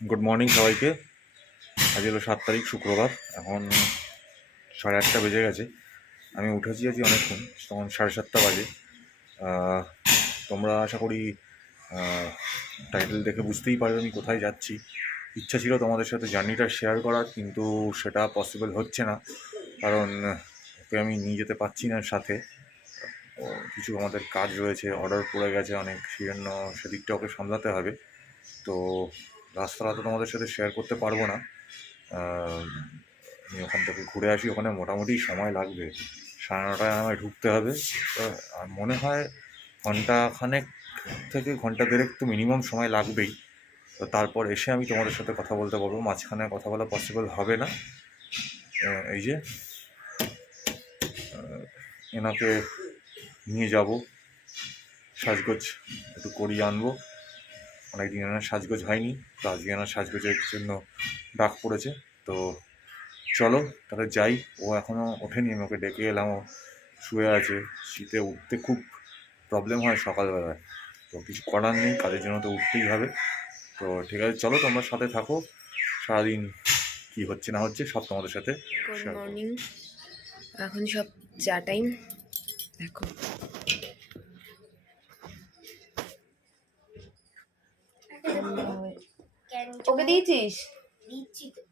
Good morning সবাইকে। আজ হলো 7 তারিখ শুক্রবার। এখন 8:30 বেজে গেছে। আমি উঠেছি আজকে অনেকক্ষণ, তখন 7:30 বাজে। তোমরা আশা করি টাইটেল দেখে বুঝতেই পারবে আমি কোথায় যাচ্ছি। ইচ্ছা ছিল তোমাদের সাথে জার্নিটা শেয়ার করার, কিন্তু সেটা পসিবল হচ্ছে না, কারণ ওকে আমি নিয়ে যেতে পারছি না সাথে। কিছু আমাদের কাজ রয়েছে, অর্ডার পড়ে গেছে অনেক, সেই জন্য সেদিকটা ওকে সামলাতে হবে। তো রাস্তাটা তো তোমাদের সাথে শেয়ার করতে পারবো না। আমি ওখান থেকে ঘুরে আসি, ওখানে মোটামুটি সময় লাগবে। 9:30টায় আমায় ঢুকতে হবে। আর মনে হয় ঘন্টাখানেক থেকে ঘন্টা দেড়েক তো মিনিমাম সময় লাগবেই। তো তারপর এসে আমি তোমাদের সাথে কথা বলতে পারবো, মাঝখানে কথা বলা পসিবল হবে না। এই যে এনাকে নিয়ে যাব, সাজগোজ একটু করিয়ে আনবো। অনেকদিন এনার সাজগোজ হয়নি, তো আজকে এনার সাজগোজের জন্য ডাক পড়েছে। তো চলো তাহলে যাই। ও এখনও ওঠেনি, আমি ওকে ডেকে এলাম, ও শুয়ে আছে। শীতে উঠতে খুব প্রবলেম হয় সকালবেলায়, তো কিছু করার নেই, কাজের জন্য তো উঠতেই হবে। তো ঠিক আছে, চলো তোমরা সাথে থাকো। সারাদিন কি হচ্ছে না হচ্ছে সব তোমাদের সাথে। Good morning. এখন সব চা টাইম। দেখো ওকে দিয়েছিস? দিচ্ছি তো,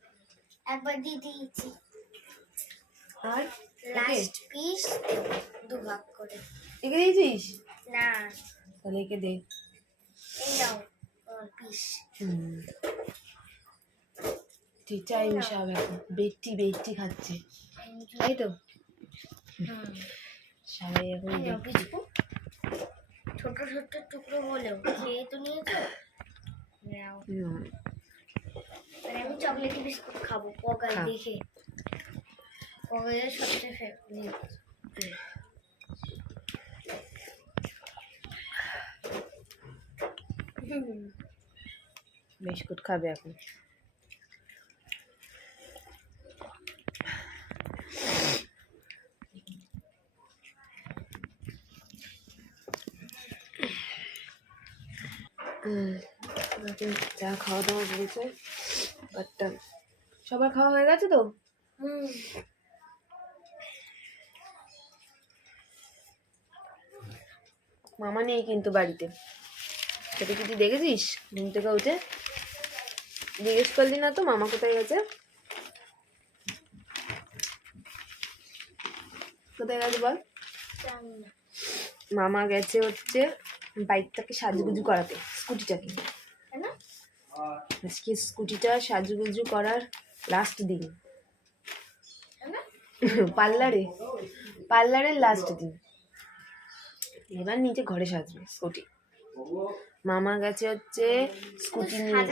একবার দিয়ে দিয়েছি। আর লাস্ট পিস দুভাগ করে। একে দিয়েছিস? না, তাহলে একে দে। এই নাও তোমার পিস। ঠিক চাই মিশাবে। এখন বেটি বেটি খাচ্ছে, তাই তো? সবাই এখন বিস্কুট ছোট ছোট টুকরো হলেও খেয়ে তো নিয়েছো। নাও, আমি চকলেটি বিস্কুট খাবো পগাল দেখে। পগালের সবচেয়ে ফেভারিট। বিস্কুট খাবে এখন। চা খাওয়া দাওয়া হয়েছে, বাট সবার খাওয়া হয়ে গেছে তো? মামা নেই কিন্তু বাড়িতে। সেটা কি তুই দেখেছিস? ঘুম থেকে উঠে জিজ্ঞেস করলি না তো মামা কোথায় গেছে? কোথায় গেছে বল? মামা গেছে হচ্ছে বাইকটাকে সাজুগুজু করাতে, স্কুটিটাকে। আজকে স্কুটিটা সাজুগুজু করার লাস্ট দিন। পার্লারের লাস্ট দিন। এবার নিচে ঘরে সাজবে স্কুটি। মামা গেছে হচ্ছে স্কুটি নিয়ে,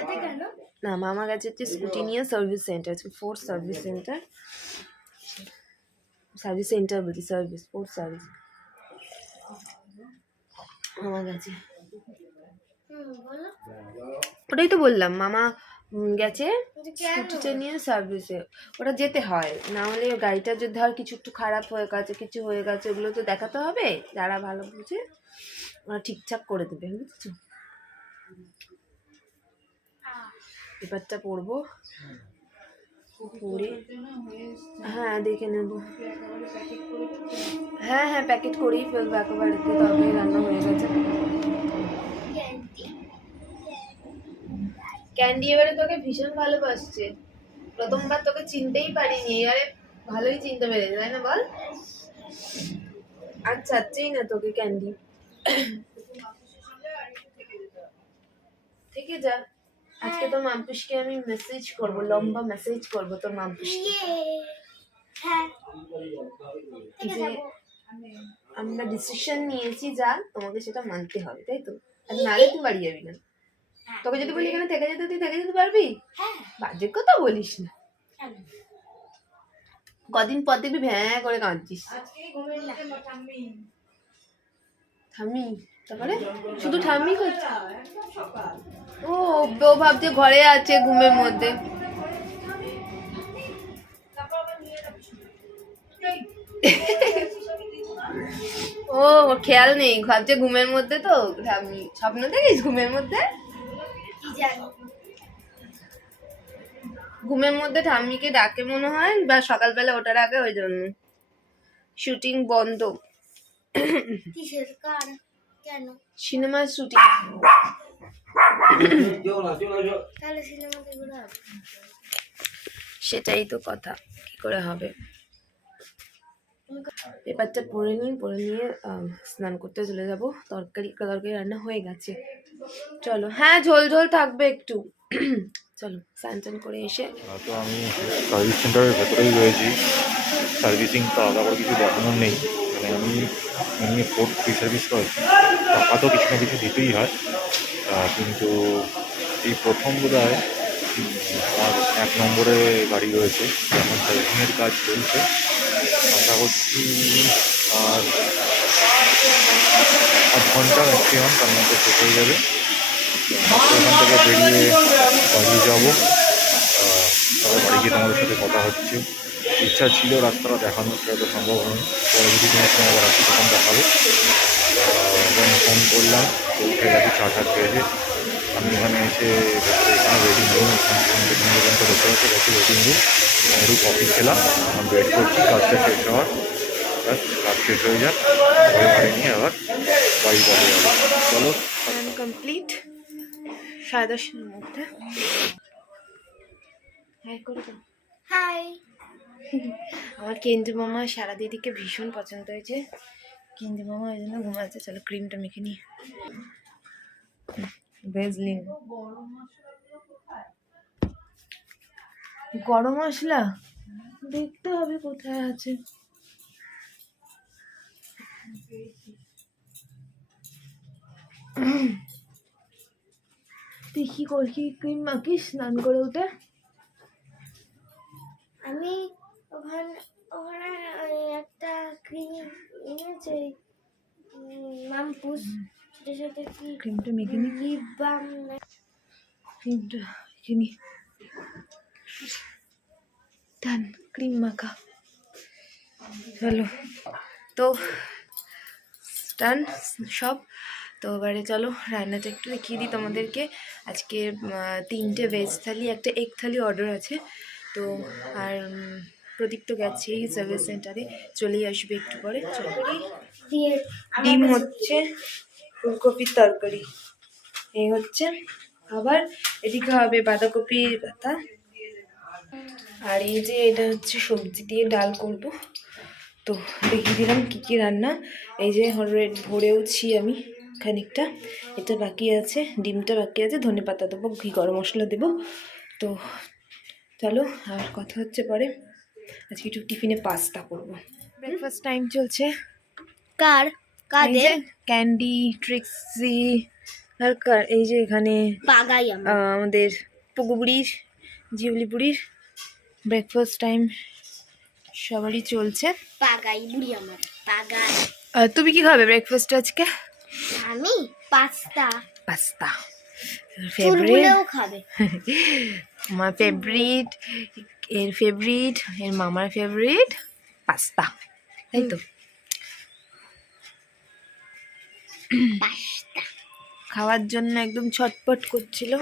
না মামা গেছে হচ্ছে স্কুটি নিয়ে service centre, force service centre, service centre বলছি, সার্ভিস ফোর্স সার্ভিস মামা গেছে। ওটাই তো বললাম, মামা গেছে স্কুটিটা নিয়ে সার্ভিসে। ওটা যেতে হয়, না হলে গাড়িটা যদি ধর কিছু একটু খারাপ হয়ে গেছে, কিছু হয়ে গেছে, ওগুলো তো দেখাতে হবে। যারা ভালো বুঝে ওরা ঠিকঠাক করে দেবে, বুঝছো? পেপারটা পড়বো, পড়ে হ্যাঁ দেখে নেব। হ্যাঁ হ্যাঁ প্যাকেট করেই ফেলবো একেবারে, তরকারি রান্না হয়ে গেছে। ক্যান্ডি এবারে তোকে ভীষণ ভালোবাসছে। প্রথমবার তোকে চিনতেই পারিনি, আরে ভালোই চিনতে পেরেছে, তাই না বল? আর চাচ্ছেই না তোকে ক্যান্ডি। থেকে যা। আজকে তোর মাম্পুসকে আমি মেসেজ করব, লম্বা মেসেজ করব তোর মাম্পুসকে। যে আমরা ডিসিশন নিয়েছি, যা তোমাকে সেটা মানতে হবে, তাই তো? আর নালে তুই বাড়ি যাবি না। তোকে যদি বলি এখানে থেকে যেতে, তুই থেকে যেতে পারবি? বাজে কথা বলিস না। কদিন পর দেখবি ভ্যাঁ করে কাঁদছিস। ঠাম্মি, তারপরে শুধু ঠাম্মি করছে। ও ভাবছে ঘরে আছে ঘুমের মধ্যে। ও খেয়াল নেই, ভাবছে ঘুমের মধ্যে। তো ঠাম্মি স্বপ্ন দেখিস ঘুমের মধ্যে? ঘুমের মধ্যে ঠাম্মিকে ডাকে মনে হয়, বা সকালবেলা ওঠার আগে, ওই জন্য শুটিং বন্ধ। কিসের কার কেন? সিনেমার শুটিং। তাহলে সিনেমা কি করে হবে? সেটাই তো কথা, কি করে হবে। পেপারটা পরে নিয়ে স্নান করতে চলে যাব। তরকারি রান্না হয়ে গেছে। চলো, হ্যাঁ ঝোল ঝোল থাকবে একটু। চলো স্নান টান করে এসে। তো আমি সার্ভিস সেন্টারের ভেতরেই রয়েছি। সার্ভিসিং তো আলাদা করে কিছু দেখানোর নেই, মানে আমি এমনি ফোর্ট ফ্রি সার্ভিস করেছি, টাকা তো কিছু না কিছু দিতেই হয়। কিন্তু এই প্রথম বোধ হয় আমার 1 নম্বরে গাড়ি রয়েছে, এখন সার্ভিসিংয়ের কাজ চলছে। আশা করছি আর 8 ঘন্টা ম্যাক্সিমাম তার মধ্যে শেষ হয়ে যাবে। এখান থেকে বেরিয়ে বাড়ি যাবো। তবে বাড়ি গিয়ে তোমাদের সাথে কথা হচ্ছে। ইচ্ছা ছিল রাস্তাটা দেখানোর, সেটা তো সম্ভব হয়নি। পরে যদি কোনো সময় আবার আসি তখন দেখাবো। এবং ফোন করলাম, তো উঠে গেছি, চা খেয়েছে। আমি এখানে এসে এখানে ওয়েটিং রুম, যেখানে পর্যন্ত দেখতে পাচ্ছি গেছি ওয়েটিং রুম, একটু কফি খেলাম, এখন ওয়েট করছি কাজটা শেষ হওয়ার। ব্যাস কাজ শেষ হয়ে যাক, পরে গাড়ি নিয়ে আবার বাড়ি চলে যাবো। চলো, কমপ্লিট 10:30-এর মধ্যে। হাই করে দাও। হাই। আমার কেন্দ্র মামা সারা দিদিকে ভীষণ পছন্দ হয়েছে। কেন্দ্র মামা ওই জন্য ঘুমাচ্ছে। চলো ক্রিমটা মেখে নিই। ভেজলিন গরম মশলা দেখতে হবে কোথায় আছে। তুই কি ক্রিম মাখিস স্নান করে উঠে? আমি ওখানে ওখানে ওই একটা ক্রিম এনেছে মামপুস, সেটার সাথে কি ক্রিমটা মেখে নি। লিপ বাম ক্রিমটা মেখে নি। ডান, ক্রিম মাখা। চলো, তো ডান সব। তো এবারে চলো রান্নাটা একটু দেখিয়ে দিই তোমাদেরকে। আজকে 3টে ভেজ থালি, একটা এগ থালি অর্ডার আছে। তো আর প্রদীপ তো গেছেই সার্ভিস সেন্টারে, চলেই আসবে একটু পরে। চলো, দিয়ে ডিম হচ্ছে, ফুলকপির তরকারি এই হচ্ছে, আবার এদিকে হবে বাঁধাকপির পাতা। আর এই যে এটা হচ্ছে সবজি দিয়ে ডাল করব। তো দেখিয়ে দিলাম কী কী রান্না। এই যে অলরেডি ভরেওছি আমি খানিকটা, এটা বাকি আছে, ডিমটা বাকি আছে, ধনেপাতা দেবো, ঘি গরম মশলা দেবো। তো চলো, আর কথা হচ্ছে পরে। আজকে একটু টিফিনে পাস্তা করব। ব্রেকফাস্ট টাইম চলছে। কার কাদের ক্যান্ডি, ট্রিক্সি আর এই যে এখানে পাগাই আমার আমাদের পুকুবুড়ির, জিউলিপুরির ব্রেকফাস্ট টাইম সবারই চলছে। পাগাই বুড়ি আমার পাগাই। তুমি কি খাবে ব্রেকফাস্ট আজকে? আমি পাস্তা। Pasta চুলগুলোও favourite. খাবে। আমার ফেভারিট, এর ফেভারিট, এর মামার ফেভারিট পাস্তা, তাই তো? পাস্তা খাওয়ার জন্য একদম ছটপট করছিল।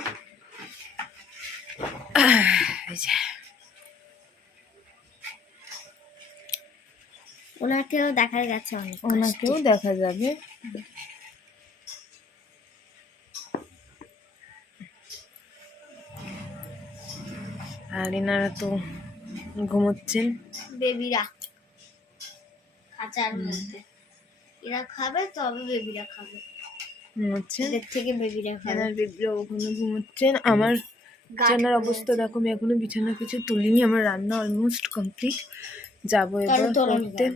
এই যে ওনাকেও দেখা গেছে অনেক, ওনাকেও দেখা যাবে। আর এনারা তো ঘুমোচ্ছেন। বেবিরা খাঁচার মধ্যে, এরা খাবে তবে বেবিরা খাবে, ঘুমোচ্ছেন, এদের থেকে বেবিরা খাবে। এনার বেবিরা ওখানে ঘুমোচ্ছেন। আমার বিছানার অবস্থা দেখো, আমি এখনো বিছানা কিছু তুলিনি। আমার রান্না অলমোস্ট কমপ্লিট। যাবো এবার পড়তে,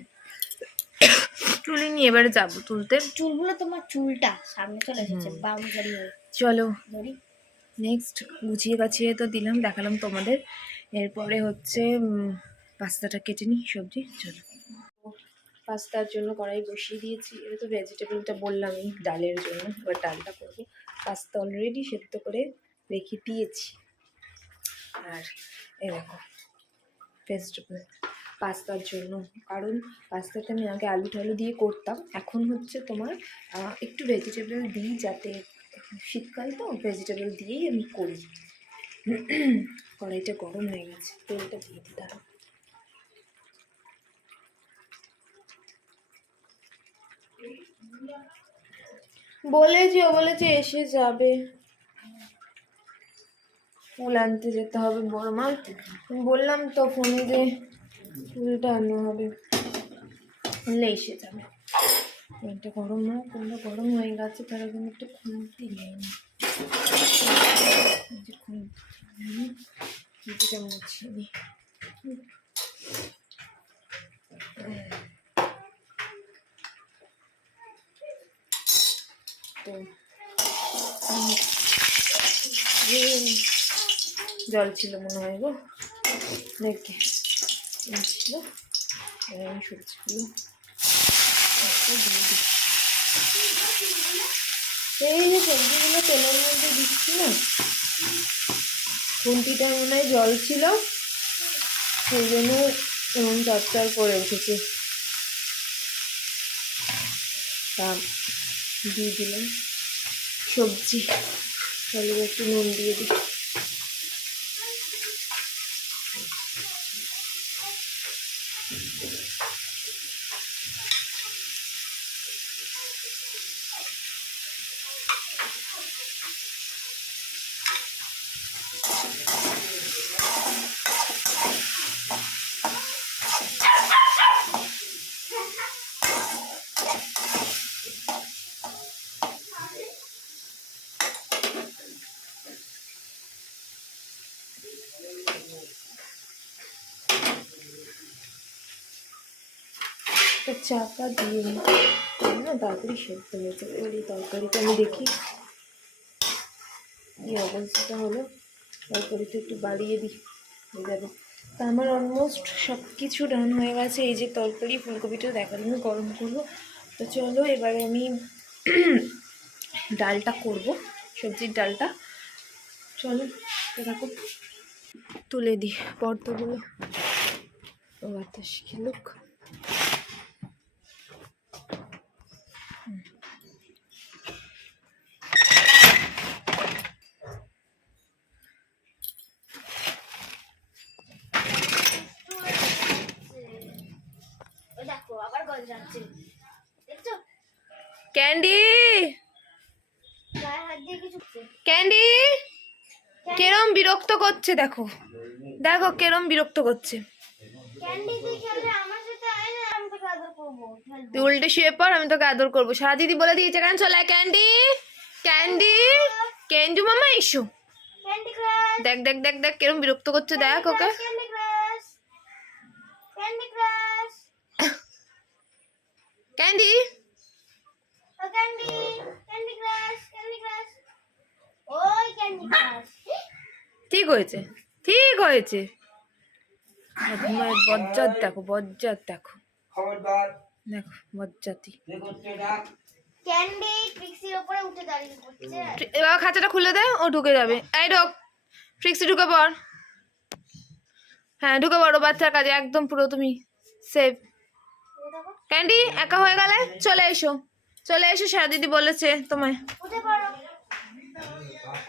তুলিনি, এবারে যাবো তুলতে। চুলগুলো তোমার চুলটা সামনে চলে এসেছে বাউন্ডারি হয়ে। চলো ধরি নেক্সট গুছিয়ে গাছিয়ে তো দিলাম, দেখালাম তোমাদের। এরপরে হচ্ছে পাস্তাটা কেটে নিই, সবজি। চলো, পাস্তার জন্য কড়াই বসিয়ে দিয়েছি। এটা তো ভেজিটেবলটা বললামই ডালের জন্য, এবার ডালটা করবো। পাস্তা অলরেডি সেদ্ধ করে রেখে দিয়েছি। আর এই দেখো ভেজিটেবল পাস্তার জন্য, কারণ পাস্তাটা আমি আগে আলু টালু দিয়ে করতাম, এখন হচ্ছে তোমার একটু ভেজিটেবল দিই, যাতে শীতকাল তো ভেজিটেবল দিয়েই আমি করি। কড়াইটা গরম হয়ে গেছে, তেলটা দিয়ে দিতে হবে। বলেছে এসে যাবে, ফুল আনতে যেতে হবে বড় মা। বললাম তো ফোনে যে ফুলটা আনা হবে, বললে এসে যাবে। তেলটা গরম না, তেলটা গরম হয়ে গেছে, তার আগে আমি একটু খুন্তি নিয়ে নিই। খুন্তিটা মুছিয়ে নিই। তো জল ছিল মনে হয় গো, দেখে ছিল। এবার আমি সবজিগুলো দিয়ে দিই। এই যে সবজিগুলো তেলের মধ্যে দিচ্ছি না, খুন্তিটা মনে হয় জল ছিল, সেই জন্য এমন চটচড় করে উঠেছে। তা দিয়ে দিলাম সবজি, তাহলে একটু নুন দিয়ে দিই। চাপা দিয়ে না তাড়াতাড়ি সেদ্ধ হয়েছে। এবার এই তরকারিটা আমি দেখি কি অবস্থা হলো, তরকারিটা একটু বাড়িয়ে দিই, হয়ে যাবে। তা আমার অলমোস্ট সব কিছু ডান হয়ে গেছে। এই যে তরকারি, ফুলকপিটা দেখালে আমি গরম করবো। তো চলো এবারে আমি ডালটা করব, সবজির ডালটা। চলো দেখো, তুলে দিই পর্দাগুলো, বাতাস খেলুক। দেখো আবার গঞ্জাচ্ছে, দেখছো? ক্যান্ডি, গায়ে হাত দিয়ে কিছু ক্যান্ডি কেরম বিরক্ত করছে, দেখো দেখো কেরম বিরক্ত করছে। ক্যান্ডি দিয়ে খেলবে আমার সাথে, আয় না, আমি তোকে আদর করবো, খেলবো। তুই উল্টে শুয়ে পড়, আমি তোকে আদর করবো। সারা দিদি বলে দিয়েছে কেন, চলে আয় ক্যান্ডি, ক্যান্ডি, ক্যান্ডু মামা এসো। ক্যান্ডি ক্রাশ, দেখ দেখ দেখ দেখ কেরম বিরক্ত করছে, দেখ ওকে। Candy Crush, Candy Crush, candy, ও candy, Candy Crush, Candy Crush, ওই ক্যান্ডি ক্রাশ। ঠিক হয়েছে, ঠিক হয়েছে। বজ্জাত দেখো, বজ্জাত দেখো, দেখো বজ্জাতি। ক্যান্ডি ট্রিক্সির উপরে উঠে দাঁড়িয়ে পড়ছে। এবার খাঁচাটা খুলে দে, ও ঢুকে যাবে। এই ঢোক, ট্রিক্সি ঢুকে পড়। হ্যাঁ ঢুকে পড়ো, বাচ্চার কাজে একদম পুরো তুমি সেফ। ক্যান্ডি একা হয়ে গেলে চলে এসো, চলে এসো, সারা দিদি বলেছে তোমায়। উঠে পড়ো,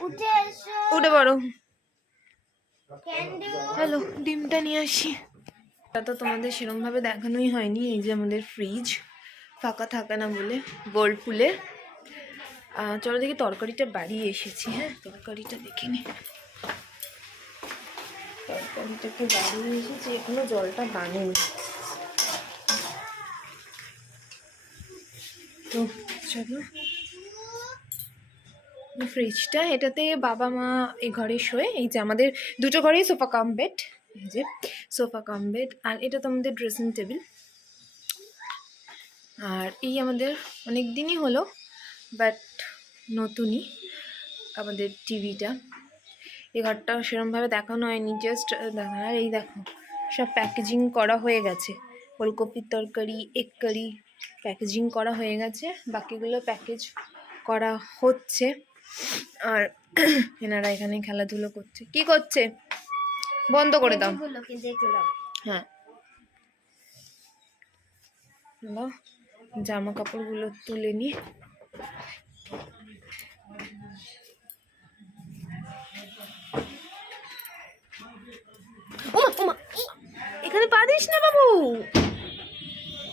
উঠে এসো, উঠে পড়ো। ক্যান্ডি। হ্যালো, ডিমটা নিয়ে আসি। তা তো তোমাদের সেরকম ভাবে দেখানোই হয়নি। এই যে আমাদের ফ্রিজ ফাঁকা থাকে না বলে, গোল্ড ফুলের। চলো দেখি, তরকারিটা বাড়িয়ে এসেছি। হ্যাঁ তরকারিটা দেখে নি, তরকারিটাকে বাড়িয়ে এসেছি, এখনো জলটা বানেনি। তো চলো, ফ্রিজটা, এটাতে বাবা মা এই ঘরে শোয়। এই যে আমাদের দুটো ঘরেই সোফা কাম বেড, এই যে সোফা কাম বেড। আর এটা তো আমাদের ড্রেসিং টেবিল। আর এই আমাদের অনেক দিনই হলো, বাট নতুনই আমাদের টিভিটা। এই ঘরটা সেরকমভাবে দেখানো হয়নি, জাস্ট দেখা। আর এই দেখো সব প্যাকেজিং করা হয়ে গেছে, ফুলকপির তরকারি, এগ কারি প্যাকেজিং করা হয়ে গেছে, বাকিগুলো প্যাকেজ করা হচ্ছে। আর এনারা এখানে খেলাধুলো করছে। কি করছে? বন্ধ করে দাও। হ্যাঁ জামা কাপড়গুলো তুলে নি।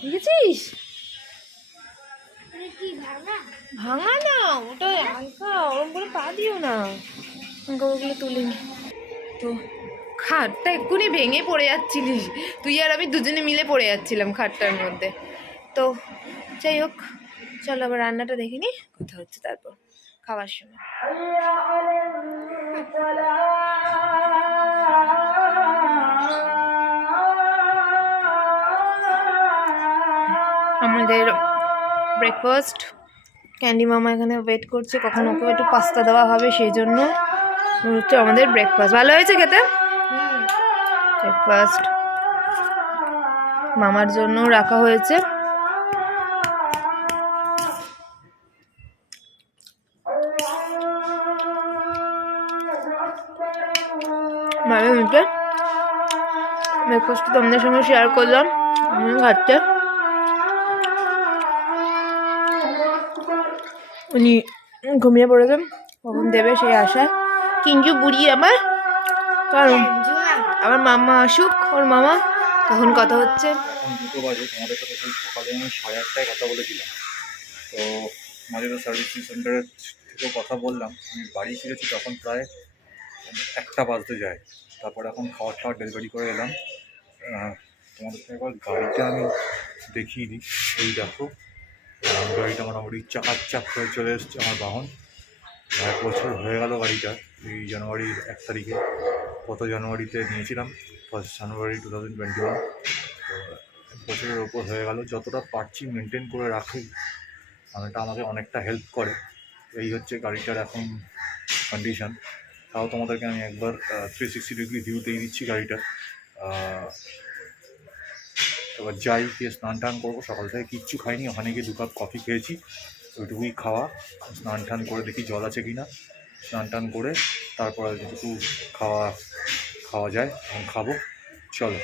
দেখেছিস? এটা কি ভাঙা? ভাঙা না, ওটা হালকা, ওরকম করে পা দিও না, হালকা ওগুলো তুলে নি। তো খাটটা এক্ষুনি ভেঙে পড়ে যাচ্ছিলিস, তুই আর আমি দুজনে মিলে পড়ে যাচ্ছিলাম খাটটার মধ্যে। তো যাই হোক, চলো আবার রান্নাটা দেখে নি, কথা হচ্ছে তারপর খাওয়ার সময়। আমাদের ব্রেকফাস্ট, ক্যান্ডি মামা এখানে ওয়েট করছে, কখন ওকে একটু পাস্তা দেওয়া হবে, সেই জন্য হচ্ছে আমাদের ব্রেকফাস্ট। ভালো হয়েছে খেতে ব্রেকফাস্ট, মামার জন্য রাখা হয়েছে। ভালো হয়েছে ব্রেকফাস্ট, তোমাদের সঙ্গে শেয়ার করলাম। আমি খাচ্ছে, উনি ঘুমিয়ে পড়েছেন, কখন দেবে সেই আশায়। কিন্তু বুড়ি আমার, কারণ আমার মামা আসুক, ওর মামা, তখন কথা হচ্ছে। এখন 2টো বাজে, তোমাদের সাথে সেই সকালে আমি 8:30টায় কথা বলেছিলাম। তো মাঝে সার্ভিসিং সেন্টারের থেকেও কথা বললাম, আমি বাড়ি ফিরেছি তখন প্রায় 1টা বাজতে যায়। তারপর এখন খাওয়ার ডেলিভারি করে এলাম। তোমাদেরকে একবার গাড়িটা আমি দেখিয়ে দিই। এই দেখো, গাড়িটা মোটামুটি চাক হয়ে চলে এসছে। আমার বাহন 1 বছর হয়ে গেল গাড়িটা, এই জানুয়ারির 1 তারিখে, গত জানুয়ারিতে নিয়েছিলাম, 1 জানুয়ারি 2021। তো 1 বছরের ওপর হয়ে গেল। যতটা পারছি মেনটেন করে রাখি, এটা আমাকে অনেকটা হেল্প করে। এই হচ্ছে গাড়িটার এখন কন্ডিশন। তাও তোমাদেরকে আমি একবার 360 ডিগ্রি ভিউ দিয়ে দিচ্ছি গাড়িটা। এবার যাই, গিয়ে স্নান টান করবো। সকাল থেকে কিচ্ছু খাইনি, ওখানে গিয়ে 2 কাপ কফি খেয়েছি, ওইটুকুই খাওয়া। স্নান টান করে দেখি জল আছে কি না, স্নান টান করে তারপরে যেটুকু খাওয়া যায় এখন খাবো। চলো।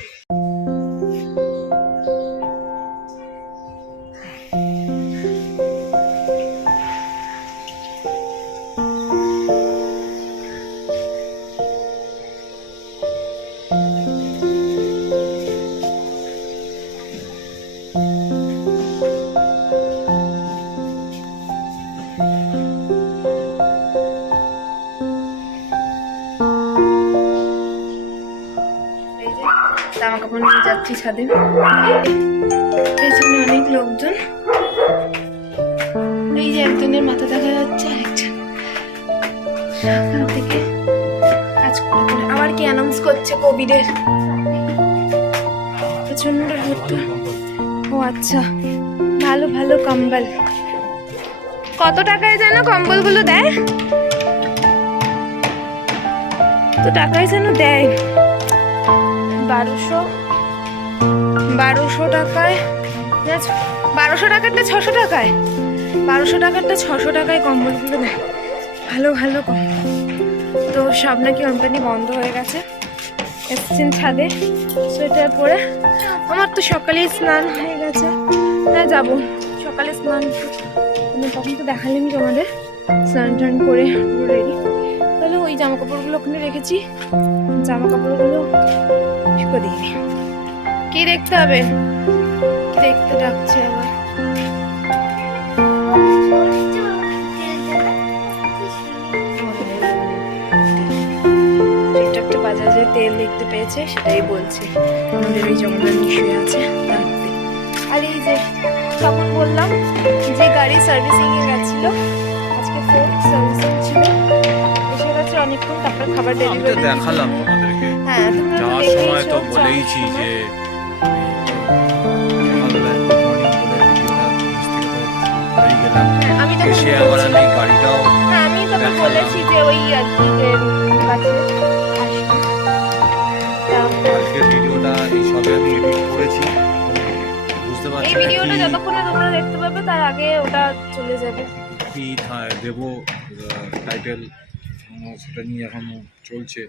এই যে জামা কাপড় নিয়ে যাচ্ছি ছাদে, পেছনে অনেক লোকজন। এই যে একজনের মাথা দেখা যাচ্ছে, আরেকজন সকাল থেকে কাজ করে করে আবার কি অ্যানাউন্স করছে কোভিডের। প্রচন্ড রোদ। ও আচ্ছা, ভালো ভালো কম্বল। কত টাকায় যেন কম্বলগুলো দেয়? তো টাকায় যেন দেয় 1200 টাকায়, 1200 টাকারটা 600 টাকায়, 1200 টাকারটা 600 টাকায় কম্বলগুলো দেয়। ভালো ভালো কম্বল। তো সব নাকি কোম্পানি বন্ধ হয়ে গেছে। এসছেন ছাদে সোয়েটার পরে। আমার তো সকালেই স্নান হয়ে গেছে, না যাবো সকালে স্নান, তখন তো দেখালাম তোমাদের স্নান টান করে পুরো রেডি। তাহলে ওই জামা কাপড়গুলো ওখানে রেখেছি, জামা কাপড়গুলো শুকো দিই। কি দেখতে হবে? কি দেখতে ডাকছে আবার? একটা বাজারে তেল দেখতে পেয়েছে, সেটাই বলছে। আমাদের এই জগন্নাথ শুয়ে আছে তার তেল। আর এই যে তখন বললাম যে গাড়ি সার্ভিসিং এ গেছিল, আজকে 4th সার্ভিসিং ছিল, এসে গেছে অনেকক্ষণ। তারপর খাবার ডেলিভারি দেখালাম তোমাদেরকে। হ্যাঁ, তোমরা তো যাওয়ার সময় তো দেখেইছো, বলেইছি যে আমি তো এসে আবার আমি গাড়িটাও হ্যাঁ, আমি তোকে দেখালাম। বলেছি যে ওই আর কি যে কাছে আজকের ভিডিওটা এই সবে আমি এডিট করেছি, বুঝতে এই পারছি ভিডিওটা যতক্ষণে তোমরা দেখতে পাবে তার আগে ওটা চলে যাবে। কি দেবো টাইটেল, সেটা নিয়ে এখন চলছে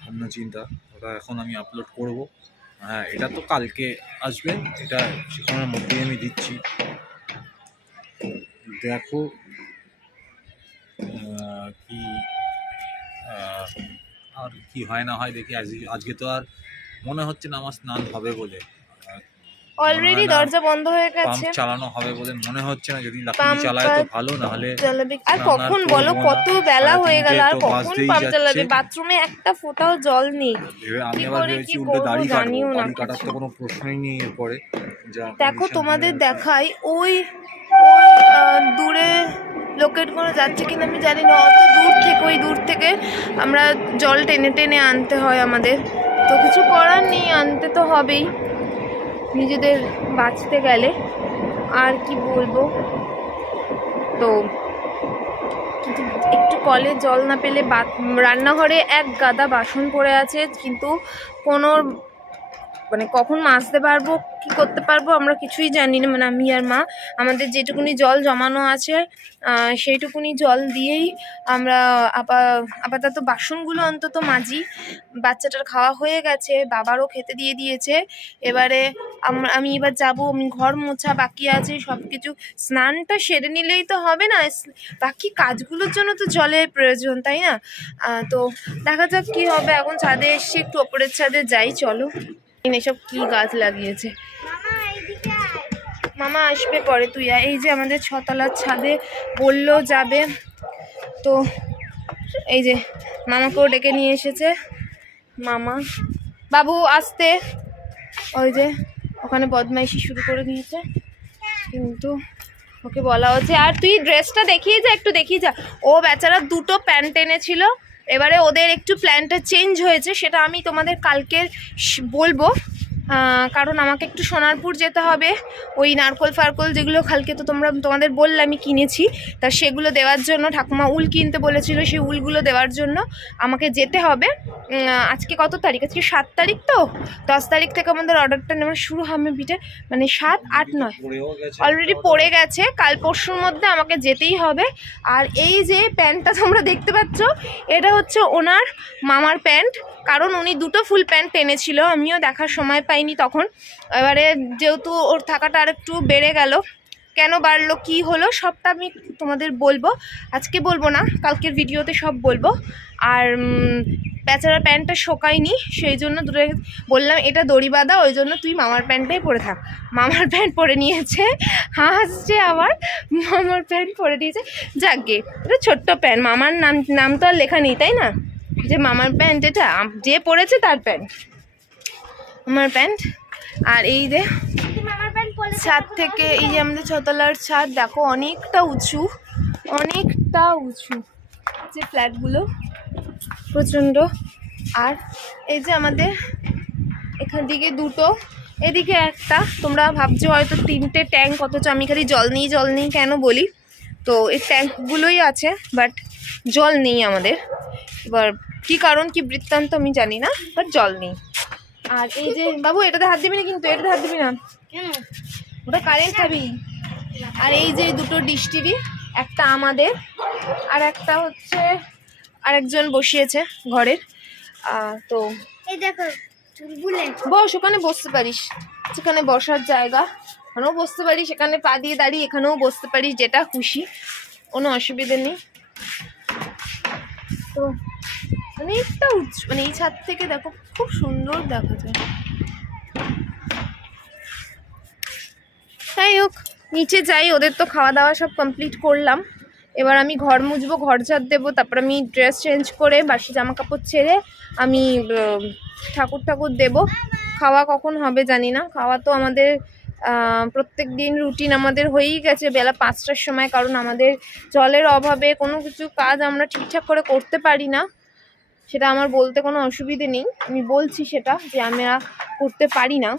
ভাবনা চিন্তা। ওটা এখন আমি আপলোড করব। হ্যাঁ, এটা তো কালকে আসবে, এটা সেখানের মধ্যেই আমি দিচ্ছি। দেখো কি আর কি হয় না হয় দেখি। আজকে তো আর মনে হচ্ছে না আমার স্নান হবে বলে। অলরেডি দরজা বন্ধ হয়ে গেছে, পাম্প চালানো হবে বলে মনে হচ্ছে না। যদি লাকি পাম্প চালায় তো ভালো, না হলে চালাবে। আর স্নান কখন করবো বলো, না। কত বেলা হয়ে গেল, আর 3:30 কখন বাজতেই পাম্প চালাবে? যাচ্ছে। বাথরুমে একটা ফোঁটাও জল নেই। আমি কি আবার করে ভেবেছি কি উল্টো করবো দাড়ি কাটবো, জানিও না দাড়ি কাটার কিছু। তো কোনো প্রশ্নই নেই এরপরে। যা দেখো condition তোমাদের হয়ে আছে। দেখাই, ওই দূরে লোকেট কোনো যাচ্ছে কিনা আমি জানি না, অত দূর থেকে, ওই দূর থেকে আমরা জল টেনে টেনে আনতে হয় আমাদের। তো কিছু করার নেই, আনতে তো হবেই নিজেদের বাঁচতে গেলে। আর কি বলবো, তো কিন্তু একটু কলে জল না পেলে রান্নাঘরে এক গাদা বাসন পড়ে আছে, কিন্তু কোনো মানে কখন মাজতে পারবো কি করতে পারবো আমরা কিছুই জানি না। মানে আমি আর মা আমাদের যেটুকুনি জল জমানো আছে সেইটুকুনি জল দিয়েই আমরা আপাতত বাসনগুলো অন্তত মাজি। বাচ্চাটার খাওয়া হয়ে গেছে, বাবারও খেতে দিয়ে দিয়েছে। এবারে আমি এবার যাবো, আমি ঘর মোছা বাকি আছে, সব কিছু স্নানটা সেরে নিলেই তো হবে না, বাকি কাজগুলোর জন্য তো জলের প্রয়োজন, তাই না? তো দেখা যাক কি হবে। এখন ছাদে এসছি, একটু ওপরের ছাদে যাই, চলো। এসব কি গাছ লাগিয়েছে, মামা এইদিকে আয়। মামা আসবে পরে, তুই আয়। এই যে আমাদের 6 তলার ছাদে বললো যাবে, তো এই যে মামাকেও ডেকে নিয়ে এসেছে। মামা বাবু আসতে, ওই যে ওখানে বদমাইশি শুরু করে দিয়েছে, কিন্তু ওকে বলা হচ্ছে আর তুই ড্রেসটা দেখিয়ে যা, একটু দেখিয়ে যা। ও বেচারা দুটো প্যান্ট এনেছিল, এবারে ওদের একটু প্ল্যানটা চেঞ্জ হয়েছে, সেটা আমি তোমাদের কালকে বলবো। কারণ আমাকে একটু সোনারপুর যেতে হবে, ওই নারকোল ফারকোল যেগুলো কালকে তো তোমাদের বললে আমি কিনেছি, তা সেগুলো দেওয়ার জন্য ঠাকুমা উল কিনতে বলেছিল, সেই উলগুলো দেওয়ার জন্য আমাকে যেতে হবে। আজকে কত তারিখ? আজকে 7 তারিখ, তো 10 তারিখ থেকে আমাদের অর্ডারটা নেওয়া শুরু হবে পিঠে, মানে 7, 8, 9 অলরেডি পড়ে গেছে। কাল পরশুর মধ্যে আমাকে যেতেই হবে। আর এই যে প্যান্টটা তোমরা দেখতে পাচ্ছ, এটা হচ্ছে ওনার মামার প্যান্ট, কারণ উনি দুটো ফুল প্যান্ট এনেছিল, আমিও দেখার সময় পাইনি তখন। এবারে যেহেতু ওর থাকাটা আর একটু বেড়ে গেল, কেন বাড়লো কি হলো সবটা আমি তোমাদের বলবো, আজকে বলবো না, কালকের ভিডিওতে সব বলবো। আর বেচারা প্যান্টটা শোকায়নি, সেই জন্য দুটো বললাম এটা দড়ি বাঁধা, ওই জন্য তুই মামার প্যান্টটাই পরে থাক। মামার প্যান্ট পরে নিয়েছে, হাসছে আবার, মামার প্যান্ট পরে নিয়েছে। যাকগে, এটা ছোট্ট প্যান্ট, মামার নাম তো আর লেখা নেই, তাই না? যে মামার প্যান্ট, এটা যে পরেছে তার প্যান্ট, আমার প্যান্ট। আর এই যে মামার প্যান্ট পরে ছাদ থেকে, এই যে আমাদের 6 তলার ছাদ, দেখো অনেকটা উঁচু, অনেকটা উঁচু, যে ফ্ল্যাটগুলো প্রচণ্ড। আর এই যে আমাদের এখান দিকে দুটো, এদিকে একটা, তোমরা ভাবছো হয়তো 3টে ট্যাঙ্ক, অথচ আমি খালি জল নেই কেন বলি, তো এই ট্যাঙ্কগুলোই আছে, বাট জল নেই আমাদের। এবার কি কারণ কি বৃত্তান্ত আমি জানি না, বাট জল নেই। আর এই যে বাবু, এটাতে হাত দিবি না কিন্তু, এটাতে হাত দিবি না, কেন? ওটা কারেন্ট খাবি। আর এই যে দুটো ডিশ টিভি, একটা আমাদের আর একটা হচ্ছে আরেকজন বসিয়েছে ঘরের। তো এই দেখো চুলগুলো। বস, ওখানে বসতে পারিস, সেখানে বসার জায়গা, ওখানেও বসতে পারিস, এখানে পা দিয়ে দাঁড়িয়ে এখানেও বসতে পারিস, যেটা খুশি, কোনো অসুবিধে নেই। তো অনেকটা উঁচু, মানে এই ছাদ থেকে দেখো খুব সুন্দর দেখা যায়। যাই হোক, নিচে যাই, ওদের তো খাওয়া দাওয়া সব কমপ্লিট করলাম। এবার আমি ঘর মুছবো, ঘর ঝাড় দেবো, তারপর আমি ড্রেস চেঞ্জ করে বাসি জামা কাপড় ছেড়ে আমি ঠাকুর দেবো। খাওয়া কখন হবে জানি না, খাওয়া তো আমাদের প্রত্যেক দিন রুটিন আমাদের হয়েই গেছে বেলা 5টার সময়, কারণ আমাদের জলের অভাবে কোনো কিছু কাজ আমরা ঠিকঠাক করে করতে পারি না। সেটা আমার বলতে কোনো অসুবিধে নেই, আমি বলছি সেটা যে আমরা করতে পারি না,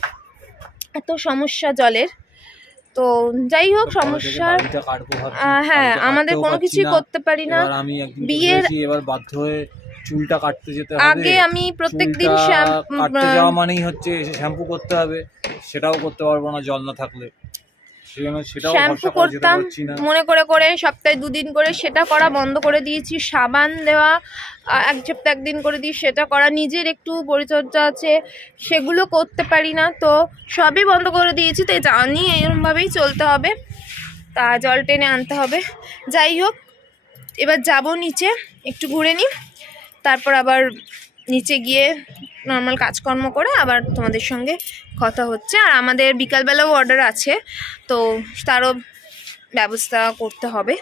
এত সমস্যা জলের। তো যাই হোক, সমস্যার হ্যাঁ, আমাদের কোনো কিছুই করতে পারি না। বিয়ের এবার বাধ্য হয়ে চুলটা কাটতে যেতে হবে। আগে আমি প্রত্যেকদিন কাটতে যাওয়া মানেই হচ্ছে এসে শ্যাম্পু করতে হবে, সেটাও করতে পারবো না জল না থাকলে। শ্যাম্পু করতাম মনে করে সপ্তাহে 2 দিন করে, সেটা করা বন্ধ করে দিয়েছি। সাবান দেওয়া 1 সপ্তাহ 1 দিন করে দিই, সেটা করা। নিজের একটু পরিচর্যা আছে, সেগুলো করতে পারি না, তো সবই বন্ধ করে দিয়েছি। তাই জানি এরকমভাবেই চলতে হবে, তা জল টেনে আনতে হবে। যাই হোক, এবার যাব নিচে, একটু ঘুরে নিই, তারপর আবার নিচে গিয়ে নর্মাল কাজকর্ম করে আবার তোমাদের সঙ্গে কথা হচ্ছে। আর আমাদের বিকালবেলাও অর্ডার আছে, তো তারও ব্যবস্থা করতে হবে।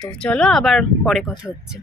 তো চলো আবার পরে কথা হচ্ছে।